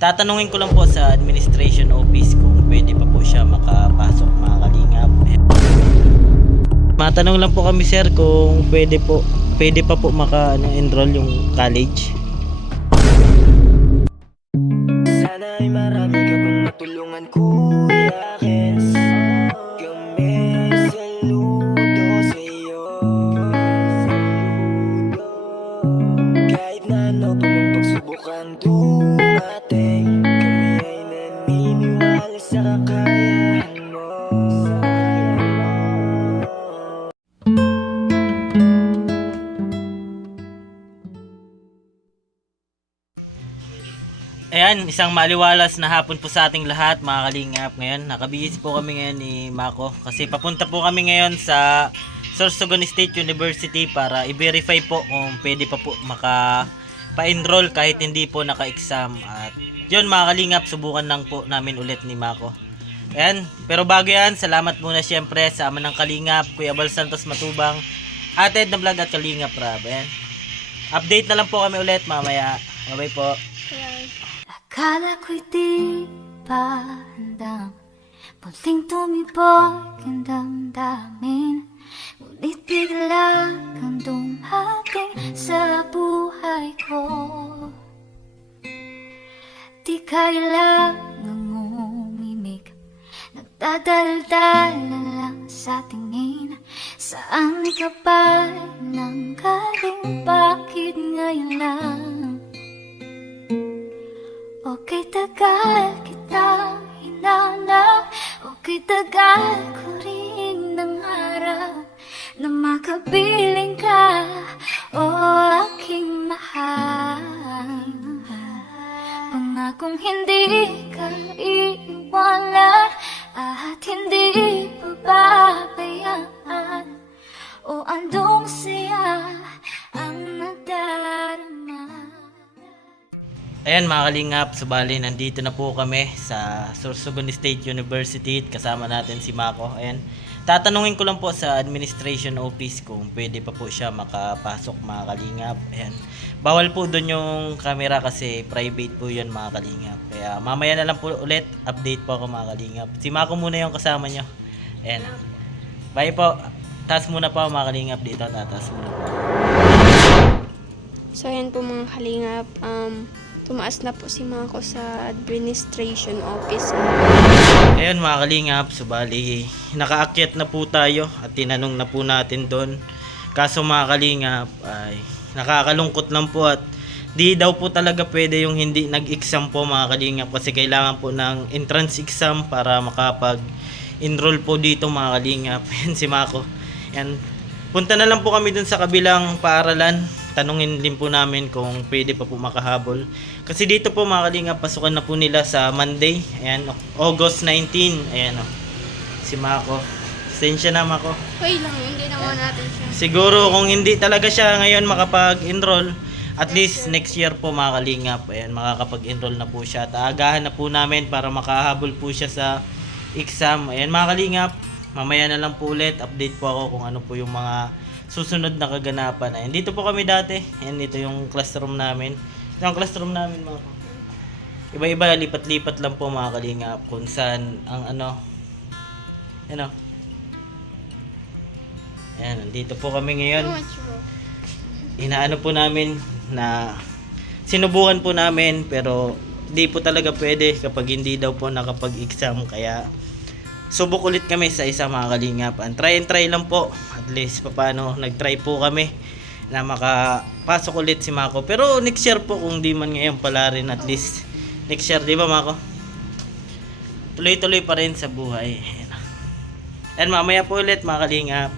Tatanungin ko lang po sa administration office kung pwede pa po siya makapasok mga kalingap. Matanong lang po kami sir kung pwede pa po enroll yung college. Sana ay marami ka pang matulungan Kuya Kens. Kami saludo sa iyo. Kahit na ano pa mang pagsubukang dumating, kami ay naniniwala sa kakayahan mo. Ayan, isang maliwalas na hapon po sa ating lahat mga kalingap. Ngayon, nakabihis po kami ngayon ni Mako kasi papunta po kami ngayon sa Sorsogon State University para i-verify po kung pwede pa po pa-enroll kahit hindi po naka-exam. At yun mga kalingap, subukan lang po namin ulit ni Mako. Ayan, pero bago yan, salamat po na syempre sa ama ng Kalingap, Kuya Bal Santos Matubang, Ate Edna Vlog at Kalingap Rab. Ayan, update na lang po kami ulit mamaya. Bye po. Akala ko'y di pa handang muling tumibok ang damdamin, ngunit bigla kang dumating sa buhay ko. Di kaya lang umimik, nagdadaldal na lang sa tingin. Saan ka ba nang galing, bakit ngayon lang? Okay, tagal kitang hinanap, okay, tagal ko rin nangarap na makapiling ka, o aking mahal. Pangakong hindi ka iiwanan at hindi pababayaan, o andong saya ang nadarama. Ayan mga kalingap, subali nandito na po kami sa Sorsogon State University. Kasama natin si Mako. Ayan, tatanungin ko lang po sa administration office kung pwede pa po siya makapasok mga kalingap. Ayan, bawal po doon yung camera kasi private po yun mga kalingap. Kaya mamaya na lang po ulit, update po ako mga kalingap. Si Mako muna yung kasama nyo. Ayan, bye po. Taas muna po mga kalingap dito. Tapos So yan po mga kalingap, tumaas na po si Mako sa administration office. ayun mga kalingap, subali nakaakyat na po tayo at tinanong na po natin doon. Kaso mga kalingap ay nakakalungkot lang po at di daw po talaga pwede yung hindi nag-exam po mga kalingap, kasi kailangan po ng entrance exam para makapag-enroll po dito mga kalingap. Yan si Mako. Yan. Punta na lang po kami dun sa kabilang paaralan. Tanungin din po namin kung pwede pa po makahabol. Kasi dito po mga kalingap, pasukan na po nila sa Monday. Ayan, August 19. Ayan, si Mako. Sensya na Mako. Ay lang, yun din naman natin. Siguro kung hindi talaga siya ngayon makapag-enroll, at least next year po mga kalingap, ayan, makakapag-enroll na po siya. At aagahan na po namin para makahabol po siya sa exam. Ayan mga kalingap, mamaya na lang po ulit, update po ako kung ano po yung mga susunod na kaganapan. Ayan, dito po kami dati. Ayan, dito yung classroom namin. Ito yung classroom namin po. Iba-iba, lipat-lipat lang po mga kalingap kung saan ang ayan, dito po kami ngayon. Inaano po namin na sinubukan po namin, pero di po talaga pwede kapag hindi daw po nakapag-exam. Kaya subok ulit kami sa isa mga kalingap. Try and try lang po. At least paano, nag-try po kami na makapasok ulit si Mako. Pero next year po, kung di man ngayon pala rin, at least next year, di ba Mako? Tuloy-tuloy pa rin sa buhay. And mamaya po ulit mga kalingap.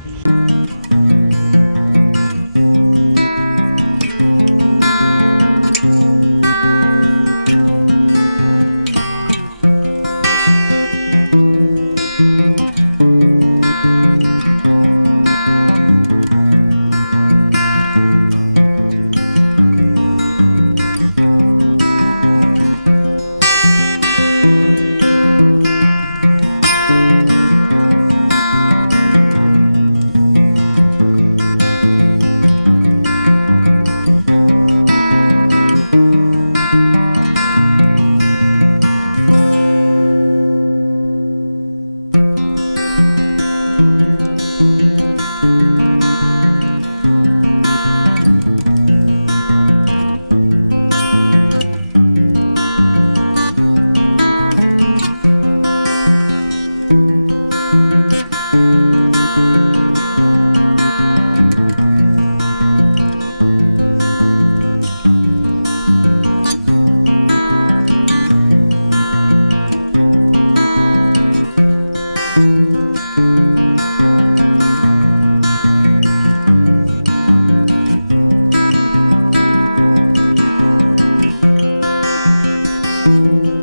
Ayan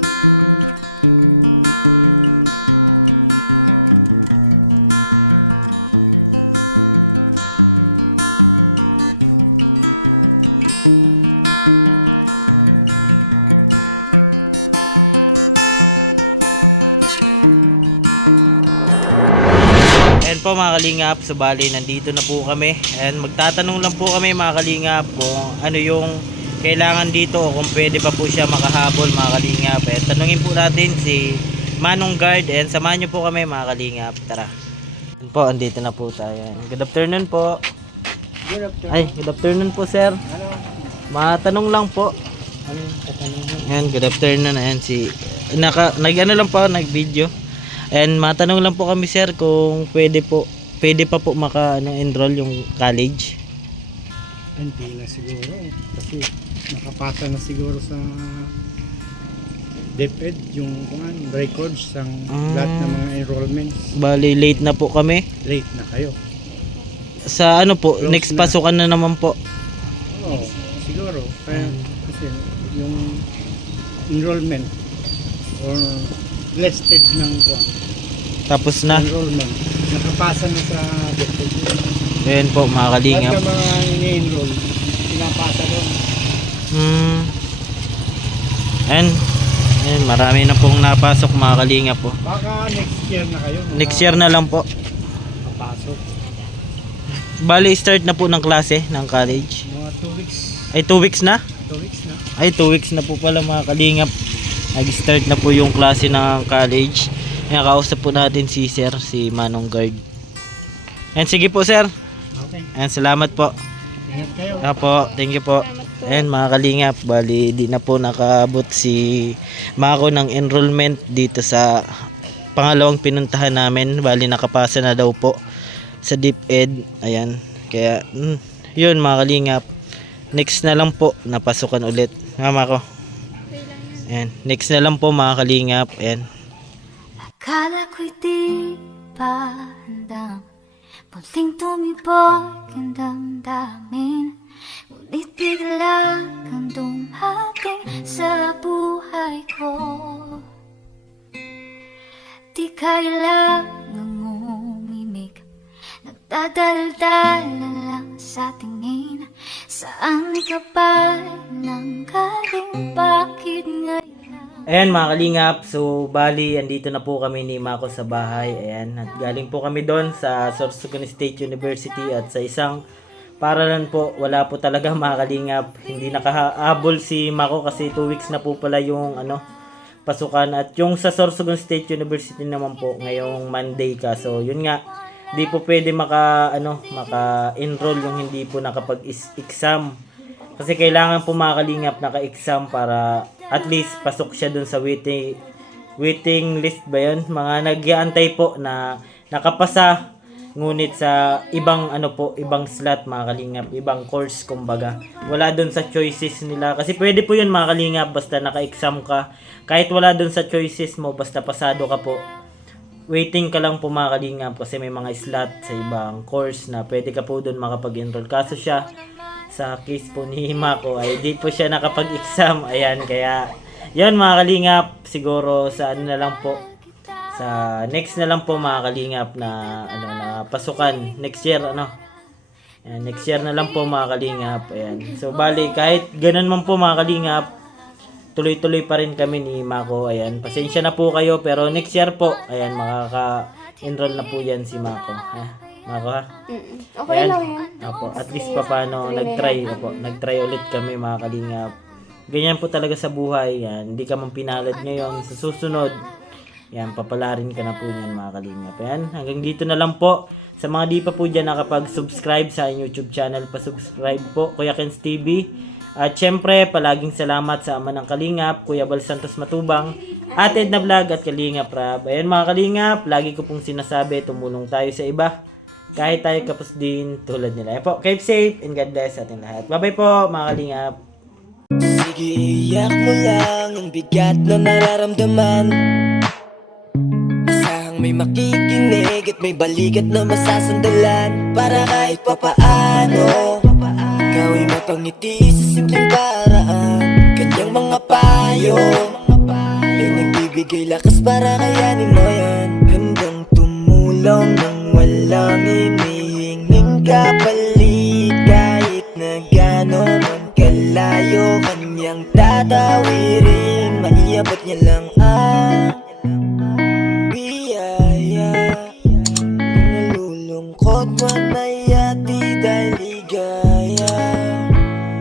po mga kalingap, so bali nandito na po kami. And magtatanong lang po kami mga kalingap kung ano yung kailangan dito o kung pwede pa po siya makahabol mga kalingap. And tanungin po natin si Manong Guard and samahan nyo po kami mga kalingap. Tara. Ayan po, andito na po tayo. Good afternoon po. Good afternoon po sir. Matanong lang po. Ayan, good afternoon. Ayan si nag-ano lang po, nag-video. And matanong lang po kami sir kung pwede pa po enroll yung college. Hindi na siguro kasi nakapasa na siguro sa DepEd yung records sa lahat ng mga enrollments. Bali late na po kami. Late na kayo. Sa ano po, Close next na. pasukan na naman po. Siguro kaya kasi yung enrollment or listed ng Tapos na. enrollment nakapasa na sa DepEd. Ayan po mga Lahat kalingap. ng mga ini-enroll pinapasa rin. And marami na pong napasok mga kalingap po. Baka next year na kayo. Next year na lang po. Papasok. Bali start na po ng klase ng college. Mga 2 weeks. Ay 2 weeks na? 2 weeks na. Ay 2 weeks na po pala mga kalingap. Nag-start na po yung klase ng college. Nakausap po natin si Sir, si Manong Guard. And sige po Sir. Okay. And salamat po. Ingat kayo. Apo, thank you po. And mga kalingap, bali di na po nakaabot si Mako ng enrollment dito sa pangalawang pinuntahan namin. Bali nakapasa na daw po sa DepEd. Ayan. Kaya yun mga kalingap. Next na lang po napasukan ulit. Mama ko. Ayan. Next na lang po mga kalingap. Ayan. Akala ko'y di pa handang muling tumibok ang damdamin. Ngunit bigla kang dumating sa buhay ko. Di kaya lang umimik, nagdadaldal na lang sa tingin. Saan ka ba nang galing, bakit ngayon? Ayan mga kalingap, so bali andito na po kami ni Mako sa bahay. Ayan, at galing po kami doon sa Sorsogon State University at sa isang paralan po. Wala po talaga mga kalingap. Hindi nakahabol si Mako kasi 2 weeks na po pala yung pasukan. At yung sa Sorsogon State University naman po ngayong Monday ka. So yun nga, di po pwede maka-enroll yung hindi po nakapag-exam. Kasi kailangan po mga kalingap naka-exam para at least pasok siya dun sa waiting list ba yun? Mga nag-iantay po na nakapasa ngunit sa ibang ibang slot mga kalingap, ibang course kumbaga. Wala dun sa choices nila. Kasi pwede po yun mga kalingap basta naka-exam ka. Kahit wala dun sa choices mo basta pasado ka po. Waiting ka lang po mga kalingap kasi may mga slot sa ibang course na pwede ka po dun makapag-enroll. Kaso siya sa case po ni Mako ay di po siya nakapag-exam. Ayan, kaya yan mga kalingap, siguro sa na lang po, sa next na lang po mga kalingap na na pasukan next year Ayan, next year na lang po mga kalingap. Ayan, so bali kahit ganun man po mga kalingap, tuloy-tuloy pa rin kami ni Mako. Ayan, pasensya na po kayo pero next year po, ayan, makaka-enroll na po yan si Mako. Mako ha? Okay Ayan. lang yan. Opo, at least pa paano nagtry ulit kami mga kalingap. Ganyan po talaga sa buhay. Yan, hindi ka man pinalad ngayon, sa susunod yan, papalarin ka na po niyan mga kalingap. Yan, hanggang dito na lang po. Sa mga di pa po dyan nakapag-subscribe sa YouTube channel, pa-subscribe po, Kuya Ken's TV. At syempre, palaging salamat sa ama ng kalingap, Kuya Bal Santos Matubang, Ate Edna Vlog at Kalingap Rab. Ayan mga kalingap, lagi ko pong sinasabi, tumulong tayo sa iba. Kahit tayo kapos din tulad nila. Ayan po, keep safe and God bless sa ating lahat. Bye-bye po mga kalingap. Sige, iyak mo lang ang bigat na nararamdaman. Asahang may makikinig at may balikat na masasandalan. Para kahit papaano ikaw ay mapangiti sa simpleng paraan. Kanyang mga payo Bibigay lakas para kayanin mo yan. Handang tumulong nang walang hinihinging kapalit. Kahit na gano'n man kalayo, kanyang tatawirin. Maiabot niya lang ang biyaya. Nalulungkot man may ati dahil ligaya.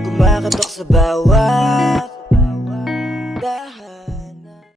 Kumakatok sa bawat